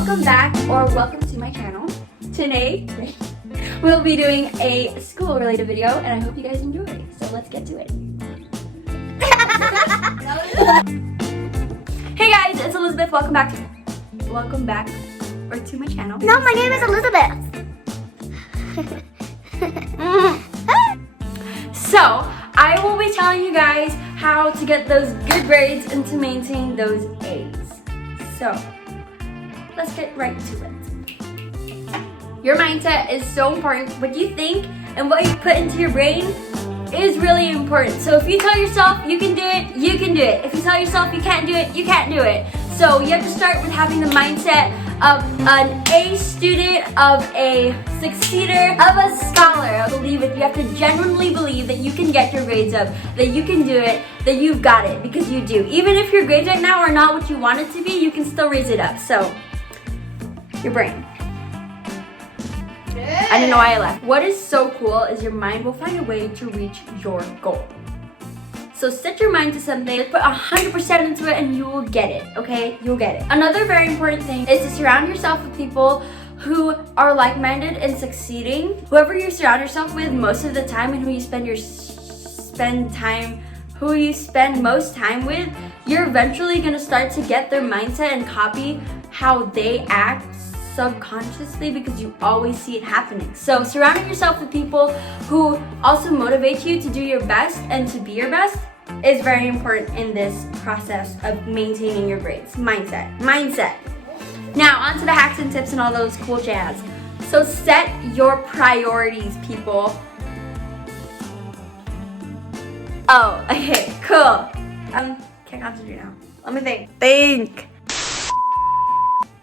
welcome back or welcome to my channel. Today we'll be doing a school related video and I hope you guys enjoy. So let's get to it. Hey guys, it's Elizabeth. Welcome back or to my channel. No, my name is Elizabeth. So I will be telling you guys how to get those good grades and to maintain those A's. So let's get right to it. Your mindset is so important. What you think and what you put into your brain is really important. So if you tell yourself you can do it, you can do it. If you tell yourself you can't do it, you can't do it. So you have to start with having the mindset of an A student, of a succeeder, of a scholar. Believe it. You have to genuinely believe that you can get your grades up, that you can do it, that you've got it, because you do. Even if your grades right now are not what you want it to be, you can still raise it up. So, your brain. I don't know why I left. What is so cool is your mind will find a way to reach your goal. So set your mind to something, put 100% into it and you will get it, okay? You'll get it. Another very important thing is to surround yourself with people who are like-minded and succeeding. Whoever you surround yourself with most of the time and who you spend most time with, you're eventually gonna start to get their mindset and copy how they act subconsciously because you always see it happening. So surrounding yourself with people who also motivate you to do your best and to be your best is very important in this process of maintaining your grades. Mindset. Now on to the hacks and tips and all those cool jazz. So set your priorities, people. Oh, okay, cool. Can't concentrate now. Let me think.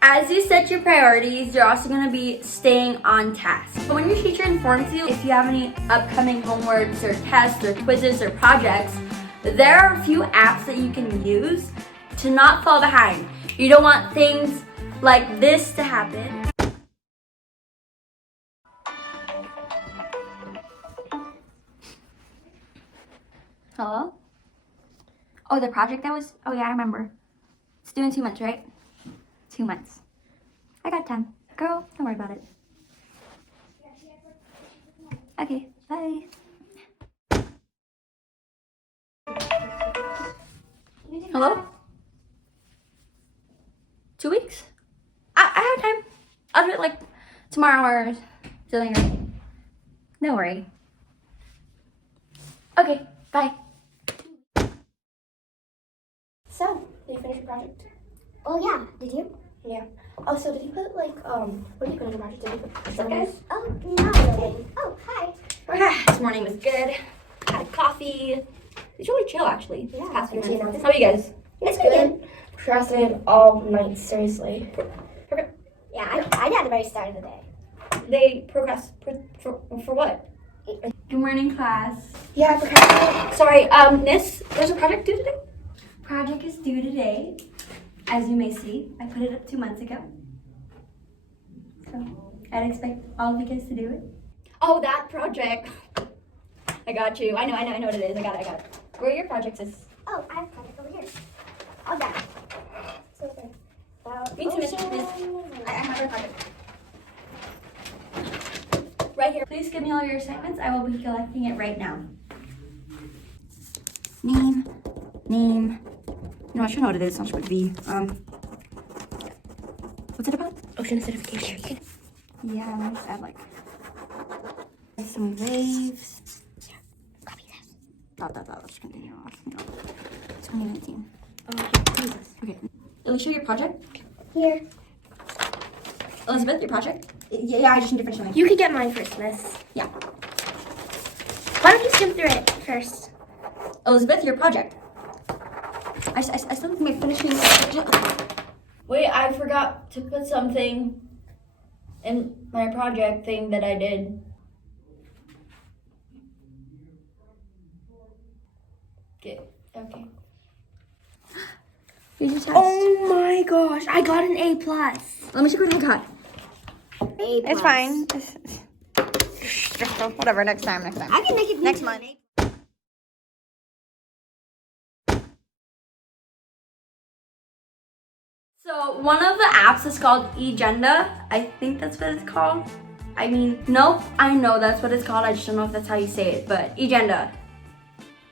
As you set your priorities, you're also going to be staying on task. When your teacher informs you if you have any upcoming homeworks or tests or quizzes or projects, there are a few apps that you can use to not fall behind. You don't want things like this to happen. Hello? Oh, the project that was, oh yeah, I remember. It's due in 2 months, right? 2 months. I got time. Girl, don't worry about it. Okay, bye. Hello? 2 weeks? I have time. I'll do it like tomorrow or something. Don't worry. Okay, bye. So, did you finish your project? Oh yeah, did you? Yeah. Oh, so did you put like, what did you put in your project? Did you put stickers? Oh, not really. Oh, hi. This morning was good. Had a coffee. It's really chill actually. Yeah, Past few it's minutes. really How are you guys? It's good. Procrastinated all night, seriously. Yeah, I did at the very start of the day. They for what? Good morning, class. Yeah, I procrastinated. Sorry, Miss, there's a project due today? Project is due today. As you may see, I put it up 2 months ago. So, I'd expect all of you guys to do it. Oh, that project. I got you. I know what it is. I got it. Where are your projects is? Oh, I have a project over here. Oh, yeah. So good. Me too, Miss. I have a project. Right here. Please give me all your assignments. I will be collecting it right now. Name. No, I should know what it is. I'll just put V. What's it about? Ocean acidification. Yeah, let's add like some waves. Yeah, copy this. Let's continue on. 2019. Oh, Jesus. Okay. Alicia, your project? Here. Elizabeth, your project? Yeah, I just need to finish mine. You can get mine first, miss. Yeah. Why don't you skim through it first? Elizabeth, your project. I still think I'm finishing. Wait, I forgot to put something in my project thing that I did. Okay. Here's your test. Oh my gosh, I got an A+. Let me check what I got. A+. It's fine. Whatever, next time. I can make it Next month. So one of the apps is called eGenda. I think that's what it's called. I mean, nope, I know that's what it's called. I just don't know if that's how you say it, but eGenda.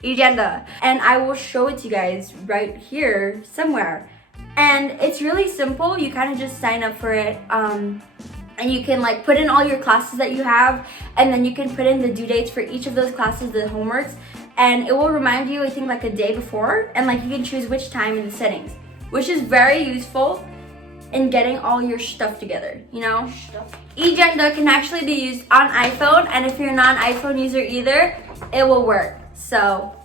eGenda. And I will show it to you guys right here somewhere. And it's really simple. You kind of just sign up for it. And you can like put in all your classes that you have, and then you can put in the due dates for each of those classes, the homeworks, and it will remind you, I think, like a day before, and like you can choose which time in the settings, which is very useful in getting all your stuff together, you know? eGenda can actually be used on iPhone, and if you're not an iPhone user either, it will work. So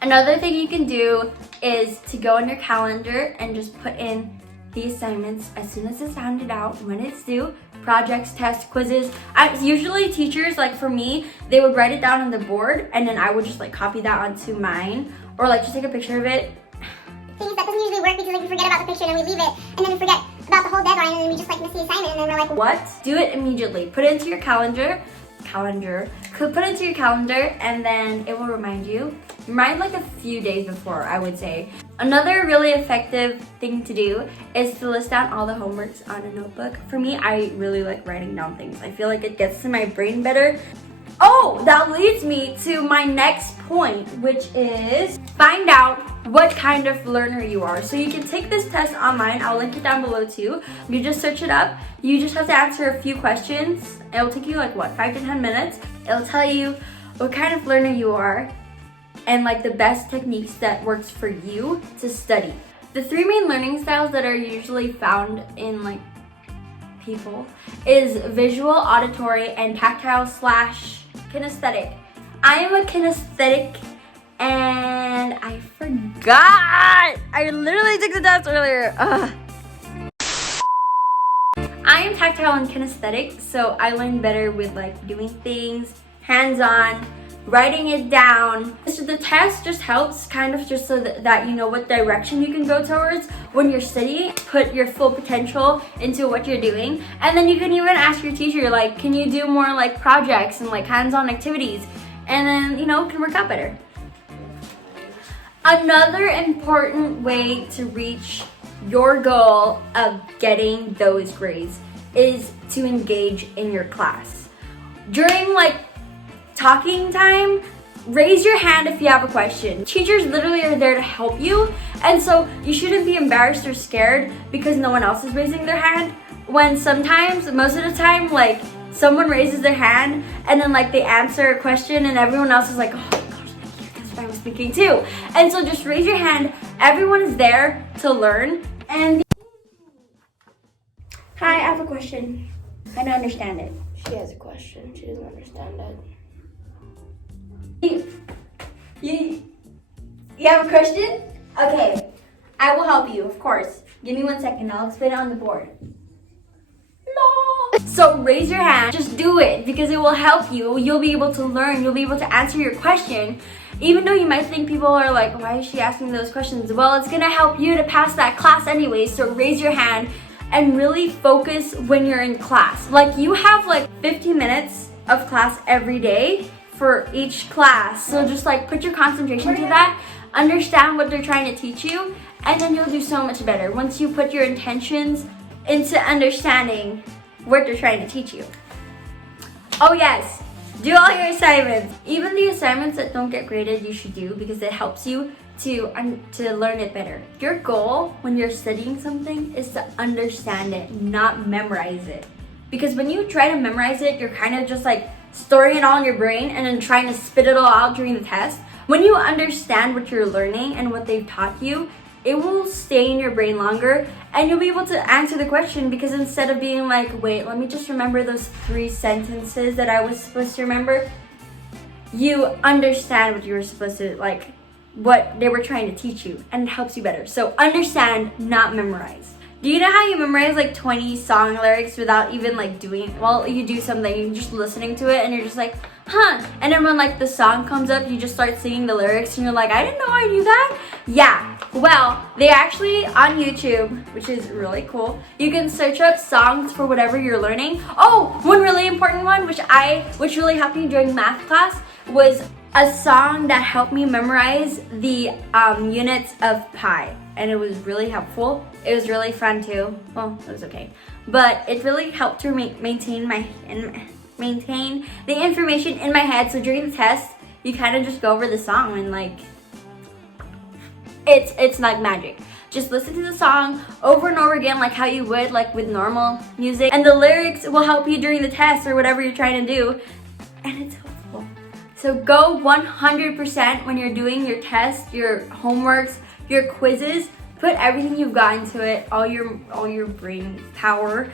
another thing you can do is to go in your calendar and just put in the assignments as soon as it's handed out, when it's due, projects, tests, quizzes. Usually teachers, like for me, they would write it down on the board, and then I would just like copy that onto mine, or like just take a picture of it. Thing is, that doesn't usually work because like we forget about the picture and then we leave it, and then we forget about the whole deadline, and then we just like miss the assignment, and then we're like, what? Do it immediately. Put it into your calendar. Put it into your calendar, and then it will remind you. Remind like a few days before, I would say. Another really effective thing to do is to list down all the homeworks on a notebook. For me, I really like writing down things. I feel like it gets to my brain better. Oh, that leads me to my next point, which is find out what kind of learner you are. So you can take this test online. I'll link it down below too. You just search it up. You just have to answer a few questions. It will take you like what, 5 to 10 minutes. It'll tell you what kind of learner you are and like the best techniques that works for you to study. The 3 main learning styles that are usually found in like people is visual, auditory, and tactile / kinesthetic. I am a kinesthetic, and I forgot. I literally took the test earlier. Ugh. I am tactile and kinesthetic, so I learn better with like doing things, hands-on, writing it down. So the test just helps kind of just so that you know what direction you can go towards when you're studying. Put your full potential into what you're doing, and then you can even ask your teacher like, can you do more like projects and like hands-on activities, and then you know it can work out better. Another important way to reach your goal of getting those grades is to engage in your class. During like talking time, raise your hand if you have a question. Teachers literally are there to help you, and so you shouldn't be embarrassed or scared because no one else is raising their hand, when sometimes, most of the time, like someone raises their hand and then like they answer a question and everyone else is like, oh my gosh, thank you, that's what I was thinking too. And so just raise your hand. Everyone is there to learn. And hi, I have a question. I don't understand it. she has a question. She doesn't understand it. You have a question? Okay, I will help you, of course. Give me 1 second, I'll explain it on the board. No. So raise your hand, just do it because it will help you. You'll be able to learn, you'll be able to answer your question. Even though you might think people are like, why is she asking those questions? Well, it's gonna help you to pass that class anyway, so raise your hand and really focus when you're in class. Like you have like 15 minutes of class every day for each class. So just like put your concentration to that, understand what they're trying to teach you, and then you'll do so much better once you put your intentions into understanding what they're trying to teach you. Oh yes, do all your assignments. Even the assignments that don't get graded, you should do because it helps you to learn it better. Your goal when you're studying something is to understand it, not memorize it. Because when you try to memorize it, you're kind of just like storing it all in your brain and then trying to spit it all out during the test. When you understand what you're learning and what they've taught you, it will stay in your brain longer and you'll be able to answer the question, because instead of being like, wait, let me just remember those 3 sentences that I was supposed to remember, you understand what you were supposed to, like, what they were trying to teach you, and it helps you better. So understand, not memorize. Do you know how you memorize like 20 song lyrics without even like doing, well, you do something, you're just listening to it and you're just like, huh, and then when like the song comes up, you just start singing the lyrics and you're like, I didn't know I knew that? Yeah, well, they actually on YouTube, which is really cool, you can search up songs for whatever you're learning. Oh, one really important one, which really helped me during math class, was a song that helped me memorize the units of pi, and it was really helpful. It was really fun too. Well, it was okay, but it really helped to maintain the information in my head. So during the test, you kind of just go over the song and like it's like magic. Just listen to the song over and over again like how you would like with normal music, and the lyrics will help you during the test or whatever you're trying to do, and it's helpful. So go 100% when you're doing your tests, your homeworks, your quizzes. Put everything you've got into it, all your brain power.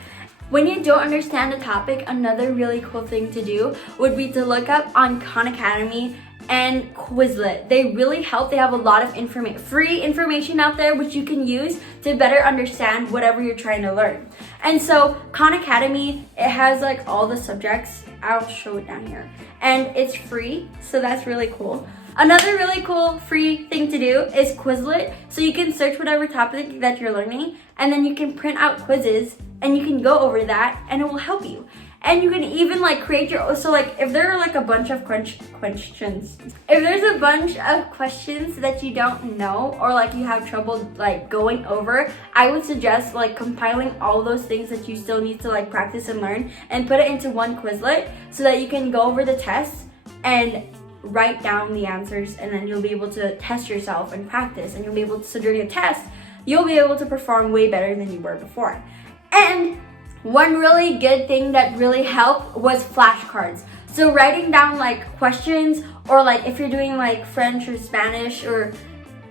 When you don't understand a topic, another really cool thing to do would be to look up on Khan Academy and Quizlet. They really help. They have a lot of free information out there which you can use to better understand whatever you're trying to learn. And so Khan Academy, it has like all the subjects. I'll show it down here. And it's free, so that's really cool. Another really cool free thing to do is Quizlet. So you can search whatever topic that you're learning, and then you can print out quizzes and you can go over that and it will help you. And you can even like create your own. So like if there are like a bunch of questions, if there's a bunch of questions that you don't know or like you have trouble like going over, I would suggest like compiling all those things that you still need to like practice and learn and put it into one Quizlet so that you can go over the tests and write down the answers, and then you'll be able to test yourself and practice, and you'll be able to, so during a test, you'll be able to perform way better than you were before. And one really good thing that really helped was flashcards. So writing down like questions, or like if you're doing like French or Spanish or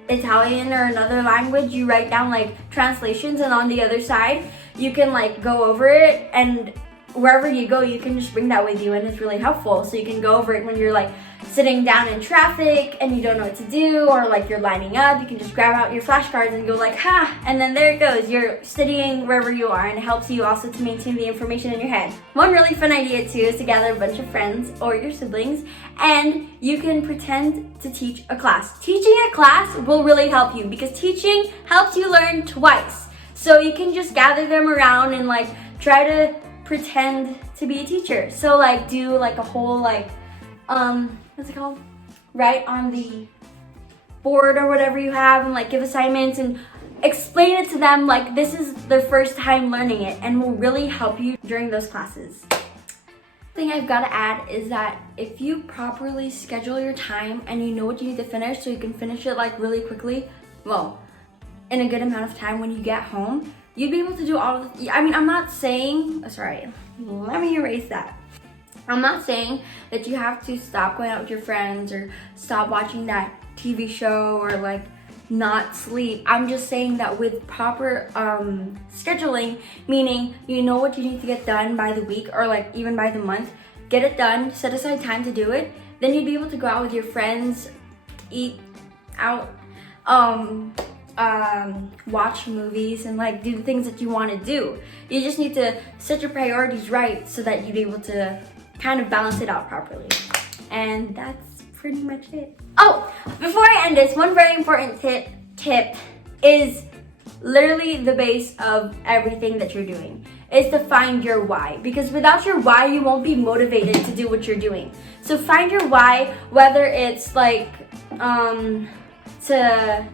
Italian or another language, you write down like translations, and on the other side, you can like go over it, and wherever you go, you can just bring that with you, and it's really helpful. So you can go over it when you're like sitting down in traffic and you don't know what to do, or like you're lining up, you can just grab out your flashcards and go like, ha, and then there it goes. You're studying wherever you are, and it helps you also to maintain the information in your head. One really fun idea too is to gather a bunch of friends or your siblings, and you can pretend to teach a class. Teaching a class will really help you because teaching helps you learn twice. So you can just gather them around and like try to pretend to be a teacher. So like do like a whole like what's it called? Write on the board or whatever you have, and like give assignments and explain it to them like this is their first time learning it, and will really help you during those classes. Thing I've got to add is that if you properly schedule your time and you know what you need to finish, so you can finish it like really quickly, well, in a good amount of time when you get home, you'd be able to do all of the, I mean, I'm not saying, sorry, let me erase that. I'm not saying that you have to stop going out with your friends or stop watching that TV show or like not sleep. I'm just saying that with proper scheduling, meaning you know what you need to get done by the week or like even by the month, get it done, set aside time to do it, then you'd be able to go out with your friends, eat out, watch movies, and like do the things that you want to do. You just need to set your priorities right so that you'd be able to kind of balance it out properly. And that's pretty much it. Oh, before I end this, one very important tip is literally the base of everything that you're doing is to find your why, because without your why you won't be motivated to do what you're doing. So find your why, whether it's like to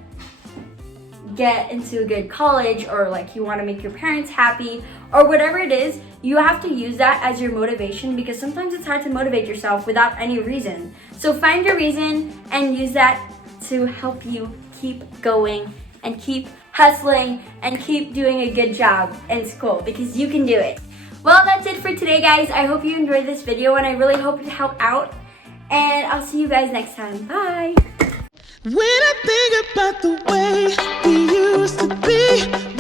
get into a good college, or like you want to make your parents happy, or whatever it is, you have to use that as your motivation, because sometimes it's hard to motivate yourself without any reason. So find your reason and use that to help you keep going and keep hustling and keep doing a good job in school, because you can do it. Well, that's it for today, guys. I hope you enjoyed this video, and I really hope to help out, and I'll see you guys next time. Bye. When I think about the way we used to be,